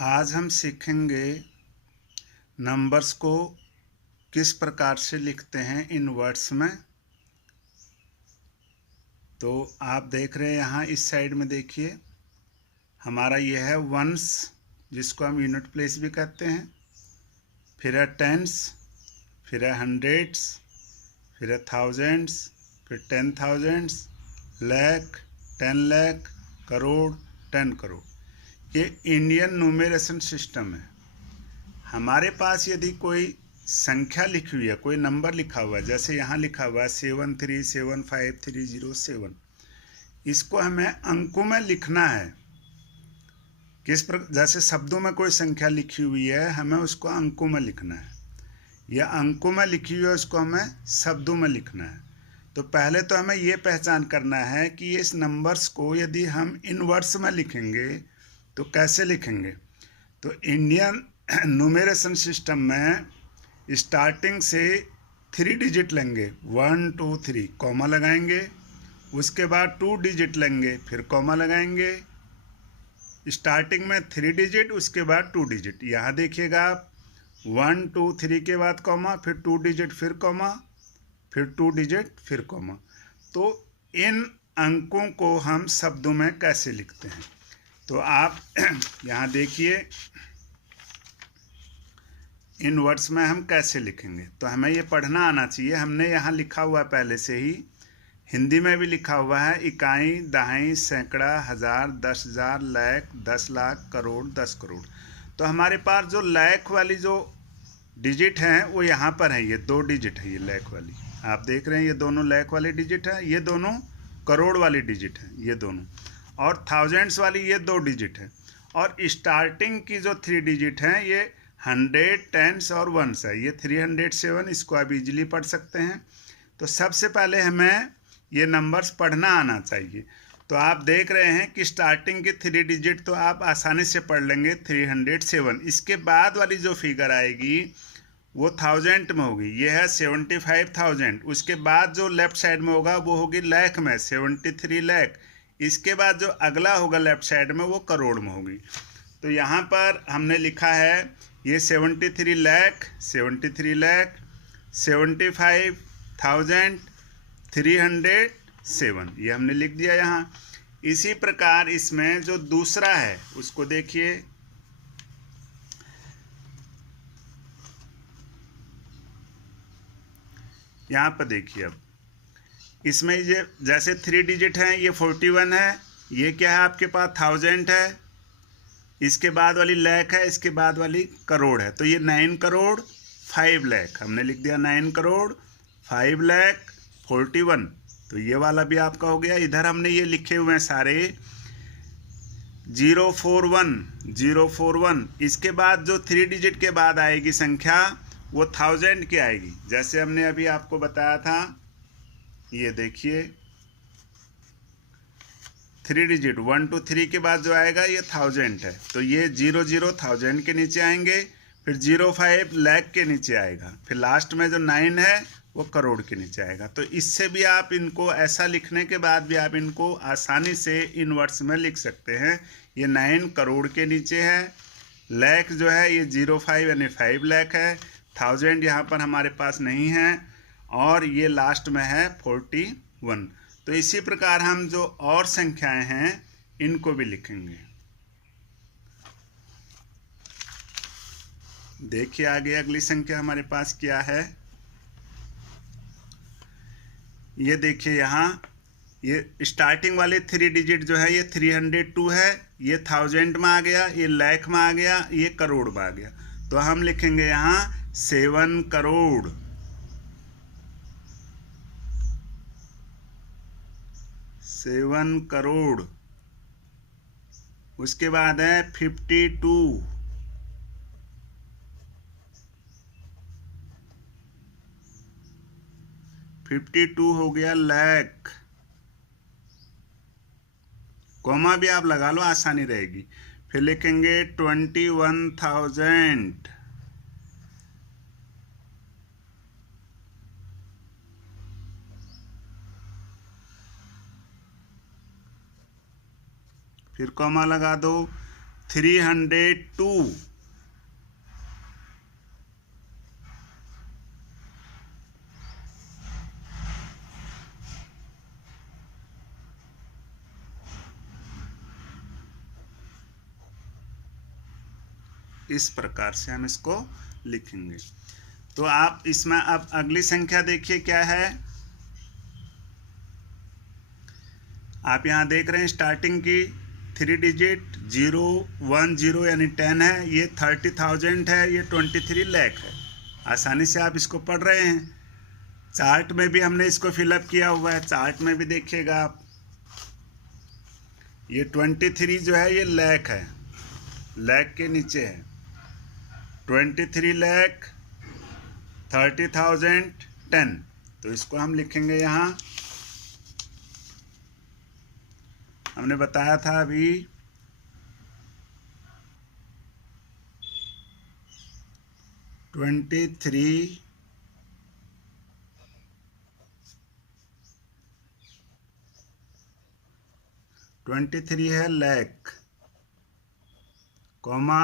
आज हम सीखेंगे नंबर्स को किस प्रकार से लिखते हैं इन वर्ड्स में। तो आप देख रहे हैं यहाँ इस साइड में देखिए, हमारा ये है वंस, जिसको हम यूनिट प्लेस भी कहते हैं, फिर है टेंस, फिर है हंड्रेड्स, फिर है थाउजेंड्स, फिर 10,000, लाख, 10 लाख, करोड़, 10 करोड़। ये इंडियन न्यूमरेशन सिस्टम है। हमारे पास यदि कोई संख्या लिखी हुई है, कोई नंबर लिखा हुआ है, जैसे यहाँ लिखा हुआ है 73753007, इसको हमें अंकों में लिखना है। जैसे शब्दों में कोई संख्या लिखी हुई है, हमें उसको अंकों में लिखना है, या अंकों में लिखी हुई है उसको हमें शब्दों में लिखना है। तो पहले तो हमें ये पहचान करना है कि इस नंबर्स को यदि हम इन वर्ड्स में लिखेंगे तो कैसे लिखेंगे। तो इंडियन न्यूमरेशन सिस्टम में स्टार्टिंग से 3 डिजिट लेंगे, 1 2 3 कॉमा लगाएंगे, उसके बाद 2 डिजिट लेंगे, फिर कॉमा लगाएंगे। स्टार्टिंग में 3 डिजिट, उसके बाद 2 डिजिट। यहाँ देखिएगा आप, 1 2 3 के बाद कॉमा, फिर 2 डिजिट, फिर कॉमा, फिर 2 डिजिट, फिर कॉमा। तो इन अंकों को हम शब्दों में कैसे लिखते हैं, तो आप यहाँ देखिए इन वर्ड्स में हम कैसे लिखेंगे। तो हमें ये पढ़ना आना चाहिए। हमने यहाँ लिखा हुआ पहले से ही, हिंदी में भी लिखा हुआ है, इकाई, दहाई, सैकड़ा, हज़ार, 10,000, लाख, 10 लाख, करोड़, 10 करोड़। तो हमारे पास जो लाख वाली जो डिजिट हैं वो यहाँ पर है, ये 2 डिजिट है, ये लाख वाली आप देख रहे हैं, ये दोनों लाख वाली डिजिट है, ये दोनों करोड़ वाली डिजिट है, ये दोनों, और थाउजेंड्स वाली ये 2 डिजिट है। और स्टार्टिंग की जो 3 डिजिट हैं ये 100, टेंस और वंस है, ये 307, इसको आप इजीली पढ़ सकते हैं। तो सबसे पहले हमें ये नंबर्स पढ़ना आना चाहिए। तो आप देख रहे हैं कि स्टार्टिंग के 3 डिजिट तो आप आसानी से पढ़ लेंगे, 307। इसके बाद वाली जो फिगर आएगी वो 1000 में होगी, ये है 75,000। उसके बाद जो लेफ्ट साइड में होगा वो होगी लाख में, 73 लाख। इसके बाद जो अगला होगा लेफ्ट साइड में वो करोड़ में होगी। तो यहाँ पर हमने लिखा है ये 73 लाख, 73 लाख, 75,307, ये हमने लिख दिया यहाँ। इसी प्रकार इसमें जो दूसरा है उसको देखिए, यहाँ पर देखिए। अब इसमें ये जैसे 3 डिजिट हैं, ये 41 है, ये क्या है आपके पास 1000 है, इसके बाद वाली लाख है, इसके बाद वाली करोड़ है। तो ये 9 करोड़ 5 लाख हमने लिख दिया, 9 करोड़ 5 लाख 41। तो ये वाला भी आपका हो गया। इधर हमने ये लिखे हुए हैं सारे 041 041। इसके बाद जो 3 डिजिट के बाद आएगी संख्या वो 1000 की आएगी, जैसे हमने अभी आपको बताया था। ये देखिए 3 डिजिट 1 2 3 के बाद जो आएगा ये 1000 है, तो ये 00 1000 के नीचे आएंगे, फिर 05 लाख के नीचे आएगा, फिर लास्ट में जो 9 है वो करोड़ के नीचे आएगा। तो इससे भी आप इनको ऐसा लिखने के बाद भी आप इनको आसानी से इन वर्ड्स में लिख सकते हैं। ये 9 करोड़ के नीचे है, लाख जो है ये 05 यानी 5 लाख है, 1000 यहाँ पर हमारे पास नहीं है, और ये लास्ट में है 41। तो इसी प्रकार हम जो और संख्याएं हैं इनको भी लिखेंगे। देखिए आगे अगली संख्या हमारे पास क्या है, ये देखिए यहाँ, ये स्टार्टिंग वाले 3 डिजिट जो है ये 302 है, ये 1000 में आ गया, ये लाख में आ गया, ये करोड़ में आ गया। तो हम लिखेंगे यहाँ 7 करोड़, 7 करोड़। उसके बाद है 52, 52 हो गया लाख। कॉमा भी आप लगा लो, आसानी रहेगी। फिर लिखेंगे 21,000, फिर कॉमा लगा दो, 302। इस प्रकार से हम इसको लिखेंगे। तो आप इसमें अब अगली संख्या देखिए क्या है। आप यहाँ देख रहे हैं स्टार्टिंग की 3 डिजिट 0 1 0 यानी 10 है, ये 30,000 है, ये 23 लाख है। आसानी से आप इसको पढ़ रहे हैं। चार्ट में भी हमने इसको फिलअप किया हुआ है, चार्ट में भी देखिएगा आप। ये 23 जो है ये लाख है, लाख के नीचे है। 23 लाख 30,000 10। तो इसको हम लिखेंगे यहाँ, हमने बताया था अभी 23 है लाख, कॉमा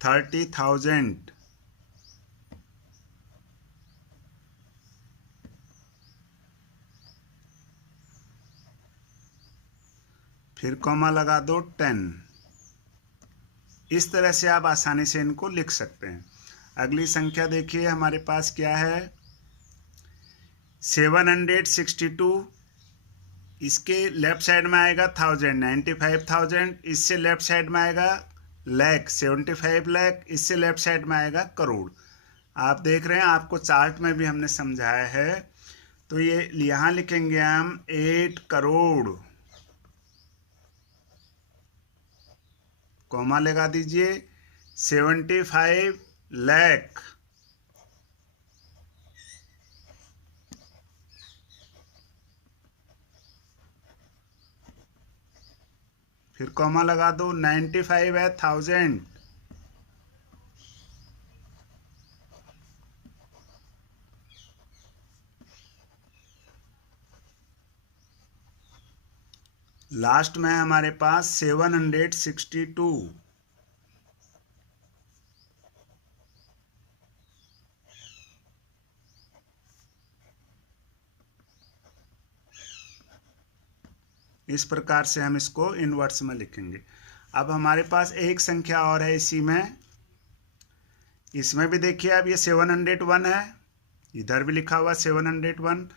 30,000। फिर कॉमा लगा दो 10। इस तरह से आप आसानी से इनको लिख सकते हैं। अगली संख्या देखिए हमारे पास क्या है, 762। इसके लेफ्ट साइड में आएगा 1000, 95,000। इससे लेफ्ट साइड में आएगा लाख, 75 लाख। इससे लेफ्ट साइड में आएगा करोड़। आप देख रहे हैं, आपको चार्ट में भी हमने समझाया है। तो ये यहाँ लिखेंगे हम 8 करोड़, कॉमा लगा दीजिए 75 लाख। फिर कॉमा लगा दो 95 है 1000। लास्ट में हमारे पास 762। इस प्रकार से हम इसको इनवर्स में लिखेंगे। अब हमारे पास एक संख्या और है इसी में, इसमें भी देखिए अब ये 701 है, इधर भी लिखा हुआ 701।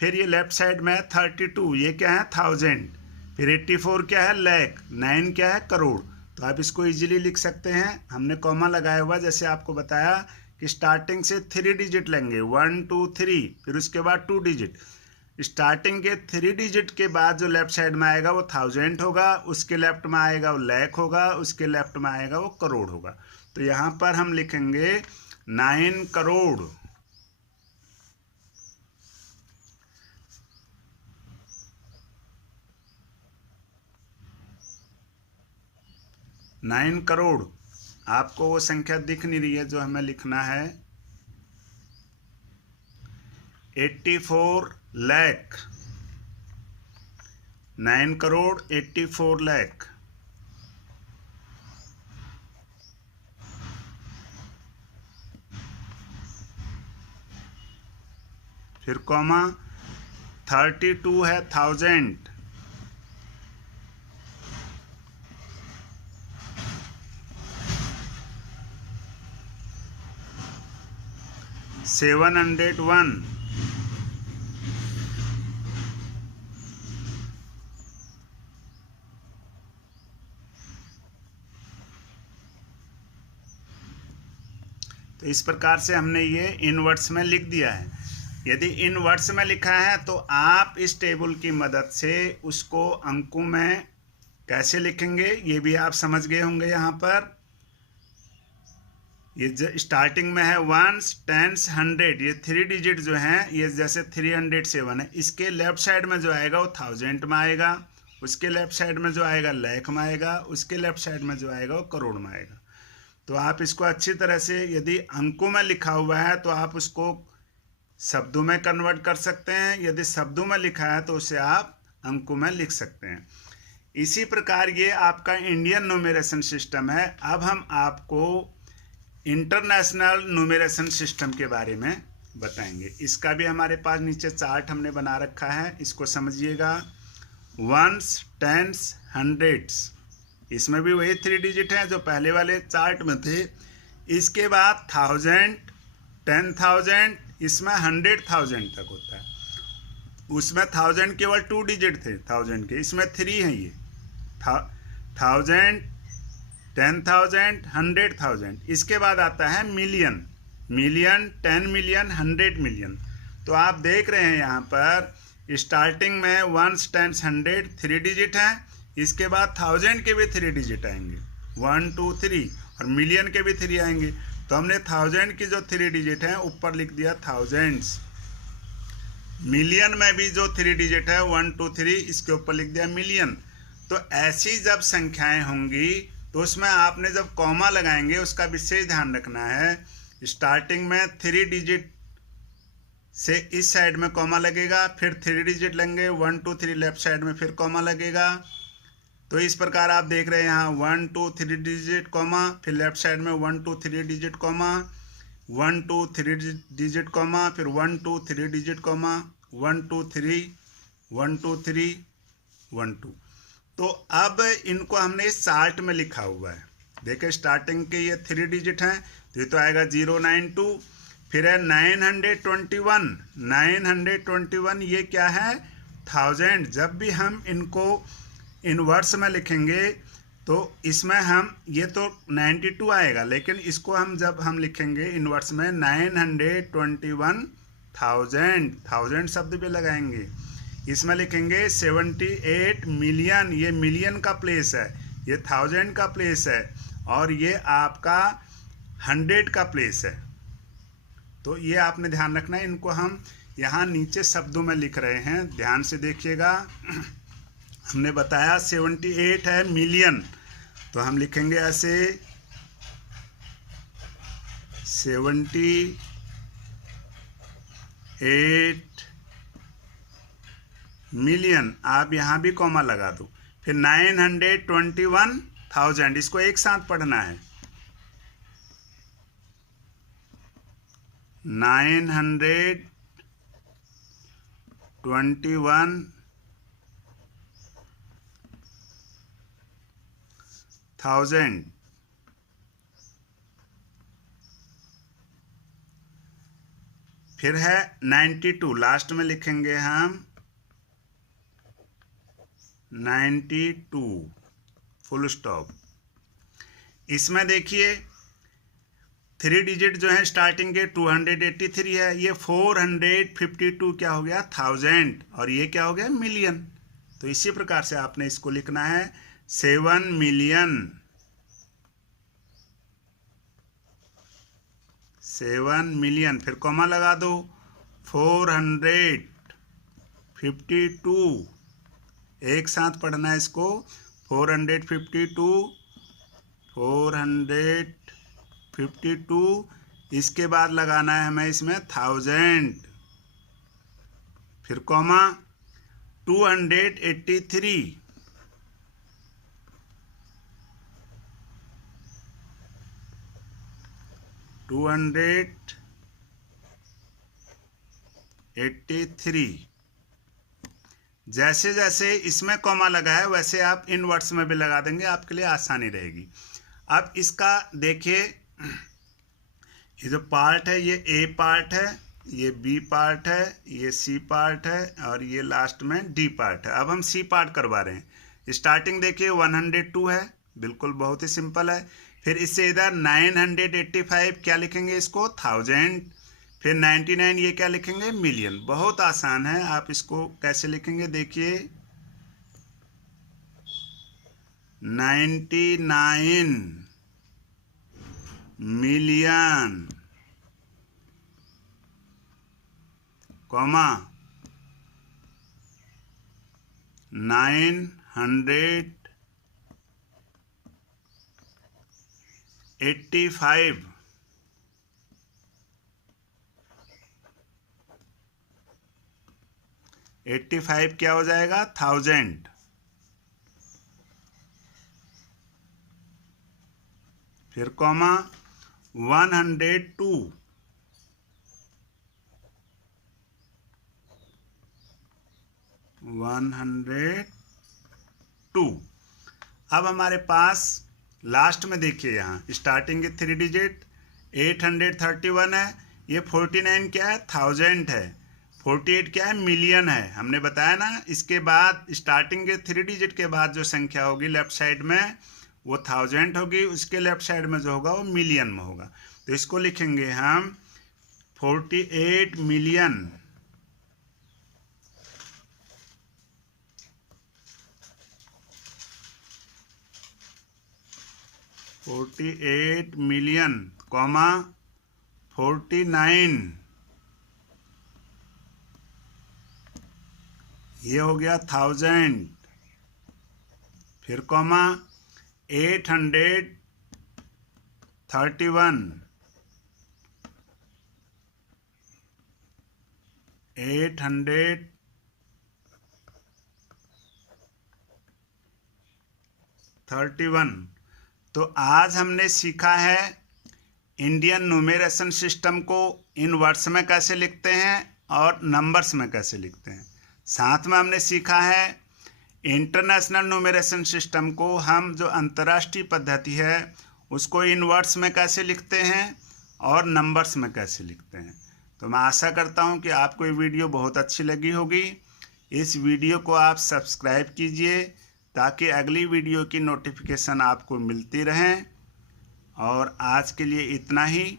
फिर ये लेफ्ट साइड में 32, ये क्या है 1000। फिर 84 क्या है लाख, 9 क्या है करोड़। तो आप इसको इजीली लिख सकते हैं। हमने कॉमा लगाया हुआ, जैसे आपको बताया कि स्टार्टिंग से 3 डिजिट लेंगे, 1 2 3, फिर उसके बाद 2 डिजिट। स्टार्टिंग के 3 डिजिट के बाद जो लेफ्ट साइड में आएगा वो 1000 होगा, उसके लेफ्ट में आएगा वो लाख होगा, उसके लेफ्ट में आएगा वो करोड़ होगा। तो यहाँ पर हम लिखेंगे 9 करोड़। नाइन करोड़। आपको वो संख्या दिख नहीं रही है जो हमें लिखना है, 84 लाख। 9 करोड़ 84 लाख। फिर कॉमा 32 है 1000। 701। तो इस प्रकार से हमने ये इनवर्ट्स में लिख दिया है। यदि इनवर्ट्स में लिखा है तो आप इस टेबल की मदद से उसको अंकों में कैसे लिखेंगे ये भी आप समझ गए होंगे। यहाँ पर ये स्टार्टिंग में है 1s 10s 100, ये 3 डिजिट जो हैं ये जैसे 307 है। इसके लेफ्ट साइड में जो आएगा वो 1000 में आएगा, उसके लेफ्ट साइड में जो आएगा लाख में आएगा, उसके लेफ्ट साइड में जो आएगा वो करोड़ में आएगा। तो आप इसको अच्छी तरह से, यदि अंकों में लिखा हुआ है तो आप उसको शब्दों में कन्वर्ट कर सकते हैं, यदि शब्दों में लिखा है तो उसे आप अंकों में लिख सकते हैं। इसी प्रकार ये आपका इंडियन न्यूमरेशन सिस्टम है। अब हम आपको इंटरनेशनल न्यूमरेशन सिस्टम के बारे में बताएंगे। इसका भी हमारे पास नीचे चार्ट हमने बना रखा है, इसको समझिएगा। वंस, टेंस, हंड्रेड्स, इसमें भी वही 3 डिजिट हैं जो पहले वाले चार्ट में थे। इसके बाद 1000, 10,000, इसमें 100,000 तक होता है। उसमें 1000 केवल 2 डिजिट थे 1000 के, इसमें 3 हैं। ये 1000, 10,000, 100,000। इसके बाद आता है मिलियन, मिलियन, 10 मिलियन, 100 मिलियन। तो आप देख रहे हैं यहाँ पर स्टार्टिंग में 1, 10, 100 3 डिजिट हैं। इसके बाद 1000 के भी 3 डिजिट आएंगे, 1, 2, 3, और मिलियन के भी 3 आएंगे। तो हमने 1000 की जो 3 डिजिट हैं ऊपर लिख दिया थाउजेंड्स। मिलियन में भी जो 3 डिजिट है 1, 2, 3, इसके ऊपर लिख दिया मिलियन। तो ऐसी जब संख्याएं होंगी तो उसमें आपने जब कॉमा लगाएंगे उसका विशेष ध्यान रखना है। स्टार्टिंग में 3 डिजिट से इस साइड में कॉमा लगेगा, फिर 3 डिजिट लेंगे 1, 2, 3 लेफ्ट साइड में फिर कॉमा लगेगा। तो इस प्रकार आप देख रहे हैं यहाँ 1, 2, 3 डिजिट कॉमा, फिर लेफ्ट साइड में 1, 2, 3 डिजिट कॉमा, 1, 2, 3 डिजिट कॉमा, फिर 1, 2, 3 डिजिट कॉमा, 1, 2, 3, 1, 2, 3, 1, 2। तो अब इनको हमने इस चार्ट में लिखा हुआ है। देखिए स्टार्टिंग के ये 3 डिजिट हैं तो ये तो आएगा 092। फिर है 921, 921 ये क्या है 1000। जब भी हम इनको इनवर्स में लिखेंगे तो इसमें हम ये तो 92 आएगा, लेकिन इसको हम जब हम लिखेंगे इनवर्स में 921,000, 1000 शब्द भी लगाएंगे। इसमें लिखेंगे 78 मिलियन, ये मिलियन का प्लेस है, ये 1000 का प्लेस है, और ये आपका 100 का प्लेस है। तो ये आपने ध्यान रखना है। इनको हम यहाँ नीचे शब्दों में लिख रहे हैं, ध्यान से देखिएगा। हमने बताया 78 है मिलियन, तो हम लिखेंगे ऐसे 78 मिलियन। आप यहाँ भी कॉमा लगा दो। फिर 921,000, इसको एक साथ पढ़ना है। 921,000। फिर है 92, लास्ट में लिखेंगे हम 92 फुल स्टॉप। इसमें देखिए 3 डिजिट जो है स्टार्टिंग के 283 है, ये 452 क्या हो गया 1000, और ये क्या हो गया मिलियन। तो इसी प्रकार से आपने इसको लिखना है 7 मिलियन, 7 मिलियन, फिर कॉमा लगा दो 452, एक साथ पढ़ना है इसको 452, 452। इसके बाद लगाना है हमें इसमें 1000, फिर कॉमा 283, 283। जैसे जैसे इसमें कॉमा लगा है वैसे आप इन वर्ड्स में भी लगा देंगे, आपके लिए आसानी रहेगी। अब इसका देखिए, ये जो पार्ट है ये ए पार्ट है, ये बी पार्ट है, ये सी पार्ट है, और ये लास्ट में डी पार्ट है। अब हम सी पार्ट करवा रहे हैं। स्टार्टिंग देखिए 102 है, बिल्कुल बहुत ही सिंपल है। फिर इससे इधर 985 क्या लिखेंगे इसको 1000, फिर 99 ये क्या लिखेंगे मिलियन। बहुत आसान है, आप इसको कैसे लिखेंगे देखिए 99 मिलियन कॉमा 985, 85 क्या हो जाएगा 1000। फिर कॉमा 102, 102। अब हमारे पास लास्ट में देखिए, यहाँ स्टार्टिंग के 3 डिजिट 831 है। ये 49 क्या है, 1000 है। 48 क्या है, मिलियन है। हमने बताया ना, इसके बाद स्टार्टिंग के 3 डिजिट के बाद जो संख्या होगी लेफ्ट साइड में वो 1000 होगी, उसके लेफ्ट साइड में जो होगा वो मिलियन में होगा। तो इसको लिखेंगे हम 48 मिलियन 48 मिलियन, कॉमा 49, ये हो गया 1000, फिर कॉमा 831, 831। तो आज हमने सीखा है इंडियन न्यूमरेशन सिस्टम को इन वर्ड्स में कैसे लिखते हैं और नंबर्स में कैसे लिखते हैं। साथ में हमने सीखा है इंटरनेशनल न्यूमरेशन सिस्टम को हम जो अंतर्राष्ट्रीय पद्धति है उसको इन वर्ड्स में कैसे लिखते हैं और नंबर्स में कैसे लिखते हैं। तो मैं आशा करता हूं कि आपको ये वीडियो बहुत अच्छी लगी होगी। इस वीडियो को आप सब्सक्राइब कीजिए ताकि अगली वीडियो की नोटिफिकेशन आपको मिलती रहें। और आज के लिए इतना ही।